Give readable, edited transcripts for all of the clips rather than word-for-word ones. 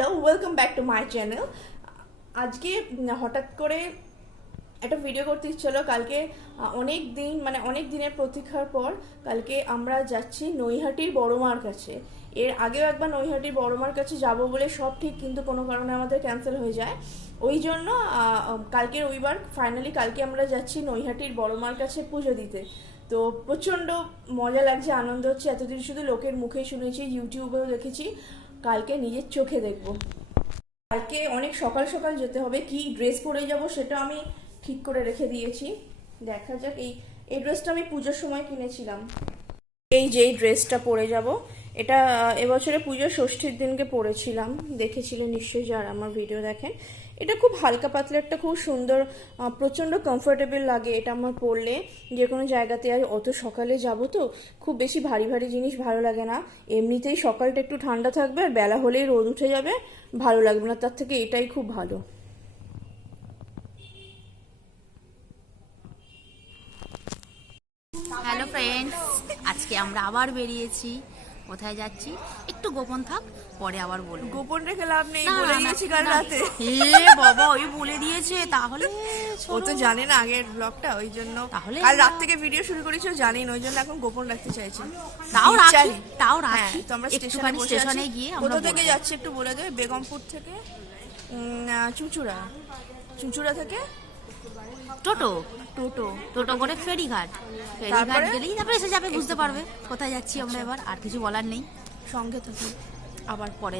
Hello, welcome back to my channel. আজকে হঠাৎ করে একটা ভিডিও করতে ইচ্ছে হলো। কালকে অনেক দিনের প্রতীক্ষার পর কালকে আমরা যাচ্ছি নৈহাটির বড়মার কাছে। এর আগেও একবার নৈহাটির বড়মার কাছে যাব বলে সব ঠিক, কিন্তু কোনো কারণে আমাদের ক্যান্সেল হয়ে যায়। ওই জন্য কালকে রবিবার ফাইনালি কালকে আমরা যাচ্ছি নৈহাটির বড়মার কাছে পুজো দিতে। তো প্রচণ্ড মজা লাগছে, আনন্দ হচ্ছে। এতদিন শুধু লোকের মুখে শুনেছি, ইউটিউবেও দেখেছি, কালকে নিজের চোখে দেখবো। কালকে অনেক সকাল সকাল যেতে হবে। কি ড্রেস পরে যাব সেটা আমি ঠিক করে রেখে দিয়েছি, দেখা যাক। এই ড্রেসটা আমি পুজোর সময় কিনেছিলাম। এই যে ড্রেসটা পরে যাব, এটা এবছরে পুজোর ষষ্ঠীর দিনকে পরেছিলাম, দেখেছিলেন নিশ্চয়ই যারা আমার ভিডিও দেখেন। এটা খুব হালকা পাতলা, একটা খুব সুন্দর, প্রচণ্ড কমফোর্টেবল লাগে এটা আমার পরলে। যে কোনো জায়গাতে আর অত সকালে যাব তো খুব বেশি ভারী ভারী জিনিস ভালো লাগে না। এমনিতেই সকালটা একটু ঠান্ডা থাকবে আর বেলা হলেই রোদ উঠে যাবে, ভালো লাগবে না। তার থেকে এটাই খুব ভালো। হ্যালো ফ্রেন্ডস, আজকে আমরা আবার বেরিয়েছি। কোথায় যাচ্ছি একটু গোপন থাক, পরে আবার বলবো। গোপন রেখে লাভ নেই, বলে দিয়েছি কাল রাতে। বাবা, ওই বলে দিয়েছে, তাহলে ও তো জানে না আগের ব্লগটা, ওই জন্য তাহলে কাল রাত থেকে ভিডিও শুরু করেছি, জানি না, ওই জন্য এখন গোপন রাখতে চাইছি। তাও রাখি। তো আমরা স্টেশনে গিয়ে আমরা কোথা থেকে যাচ্ছি একটু বলে দেবে। বেগমপুর থেকে চুঁচুড়া থেকে টোটো করে ফেরিঘাট গেলেই তারপরে এসে যাবে, বুঝতে পারবে কোথায় যাচ্ছি আমরা। এবার আর কিছু বলার নেই, সঙ্গে থাকি। আবার পরে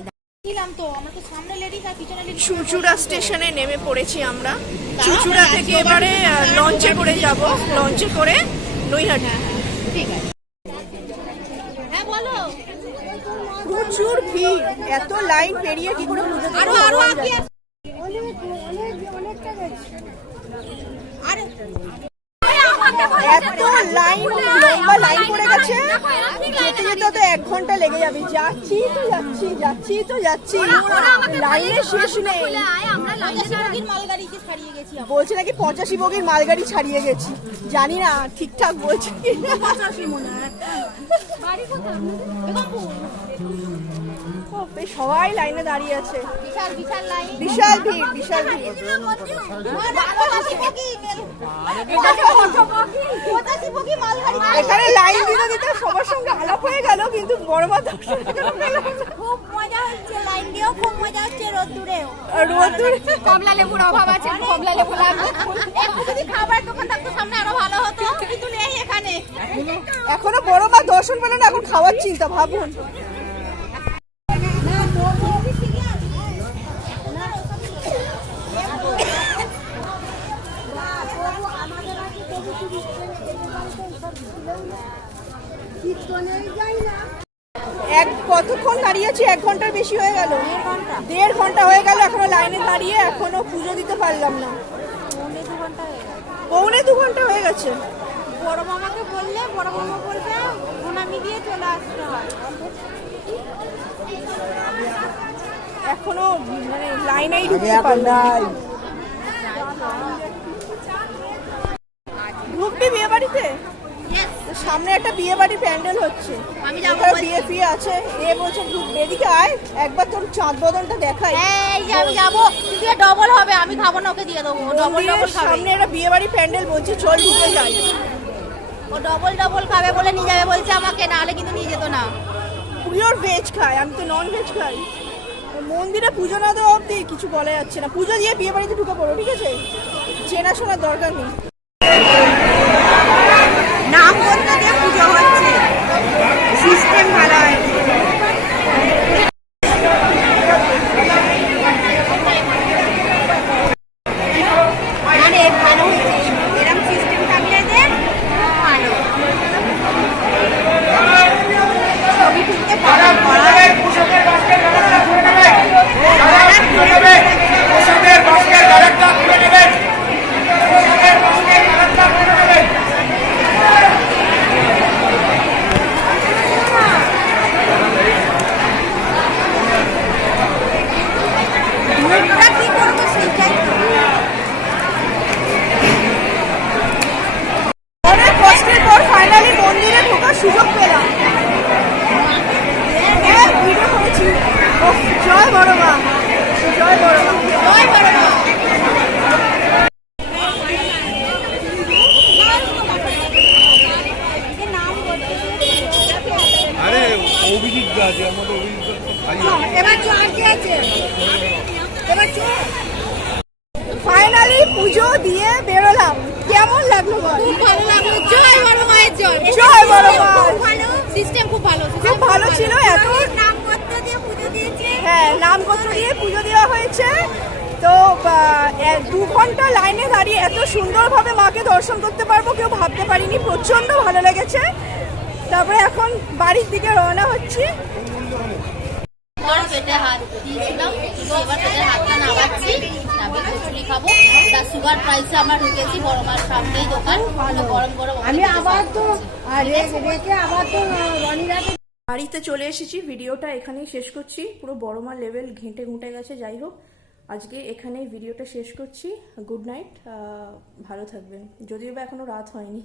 চুঁচুড়া স্টেশনে নেমে পড়েছি আমরা। চুঁচুড়া থেকে এবারে লঞ্চে করে যাব, লঞ্চে করে নৈহাটি। ঠিক আছে, হ্যাঁ বলো। প্রচুর ভিড়, এত লাইন পেরিয়ে কি করে বুঝতে পারবো। এত লাইন, লম্বা লাইন পড়ে গেছে, যেতে যেতে তো 1 ঘন্টা লেগে যাবে। যাচ্ছি তো যাচ্ছি, লাইনের শেষ নেই। বলছে নাকি 85 বগির মালগাড়ি ছাড়িয়ে গেছি, জানি না ঠিকঠাক বলছে কি। সবাই লাইনে দাঁড়িয়ে আছে, বিশাল ভিড়। এখানে লাইন দিতে সবার সঙ্গে আলাপ হয়ে গেল, কিন্তু বড়মা দর্শন খুব মজা হচ্ছে, লাইন দিয়েও খুব মজা হচ্ছে, রোদ্দুরে কমলা লেবুর অভাব আছে, কমলা লেবু লাগবে। একটু যদি খাবার দোকান থাকতো সামনে আরো ভালো হতো, কিন্তু নেই এখানে। এখনো বড়মা দর্শন পেল না, এখন খাওয়ার চিন্তা, ভাবুন। কতক্ষণ দাঁড়িয়েছি? 1 ঘন্টার বেশি হয়ে গেল, 1.5 ঘন্টা হয়ে গেল এখনো লাইনে দাঁড়িয়ে, এখনো পুজো দিতে পারলাম না। 2.5 ঘন্টা হয়ে গেছে। বড় মামাকে বললে বড় মামা বলবে প্রণামি দিয়ে চলে আসতে হয়। এখনো লাইনেই ঢুকতে পারলাম। ঢুকবি বিয়ে বাড়িতে? সামনে একটা বিয়ে বাড়ির প্যান্ডেল হচ্ছে, আমি যাবো, বিয়ে ফিয়ে আছে। এ বলছে এদিকে আয়, একবার তোর চাঁদ বদনটা দেখাই। এই যে আমি যাবো, কিন্তু ডবল হবে, আমি খাবো না, ওকে দিয়ে দেবো। ডবল সামনে একটা বিয়ে বাড়ির প্যান্ডেল, বলছে চল ঢুকে যাই। ও ডবল খাবে বলে নিয়ে যাবে বলছে আমাকে, নাহলে কিন্তু নিয়ে যেত না। পিওর ভেজ খায়, আমি তো নন ভেজ খাই। মন্দিরে পুজো না দেওয়া অব্দি কিছু বলা যাচ্ছে না। পুজো দিয়ে বিয়ে বাড়িতে ঢুকে পড়ো, ঠিক আছে? চেনাশোনার দরকার নেই। নাম বলতে দিয়ে পুজো হচ্ছে, সিস্টেম ভালো হয়। মানে ভালো হচ্ছে, এরকম সিস্টেম থাকলে যে ভালো ছবি তুলতে পারা। পোশাকের বাস্কের ডাইরেক্টর তুলে নেবেন। জয় বড় মা, জয় বড় মা, জয় বড় মা। আরে অভিজিৎ দা আছে আমাদের অভিজিৎ দা তো ভাই এবার চো আর কি আছে এবার চো ফাইনালি পুজো দিয়ে বেরোলাম, কেমন লাগলো বল? খুব ভালো লাগলো জয় বড় মায়ের জয় জয় বড় মা। খুব ভালো সিস্টেম খুব ভালো খুব ভালো ছিল, এত নাম করতে দিয়ে পুজো দিয়েছে হ্যাঁ নামপত্র দিয়ে পুজো দেওয়া হয়েছে। তো 2 ঘন্টা লাইনে দাঁড়িয়ে এত সুন্দরভাবে মাকে দর্শন করতে পারবো কেউ ভাবতে পারিনি, প্রচণ্ড ভালো লেগেছে। তারপরে এখন বাড়ির দিকে রওনা হচ্ছি। বড় পেটে হাত দিয়েছিলাম, কিন্তু এবার পেটের হাতটা নামাচ্ছি, নামিয়ে কচুরি খাবো। তার সুগার প্রাইসে আমরা ঢুকেছি বড় মার সামনেই দোকান, গরম গরম আমি আবার তো রেখে আবার তো রনিরাতে বাড়িতে চলে এসেছি, ভিডিওটা এখানেই শেষ করছি। পুরো বড় মা লেভেল ঘেঁটে ঘুঁটে গেছে। যাই হোক, আজকে এখানেই ভিডিওটা শেষ করছি। গুড নাইট, ভালো থাকবেন, যদিও বা এখনো রাত হয়নি।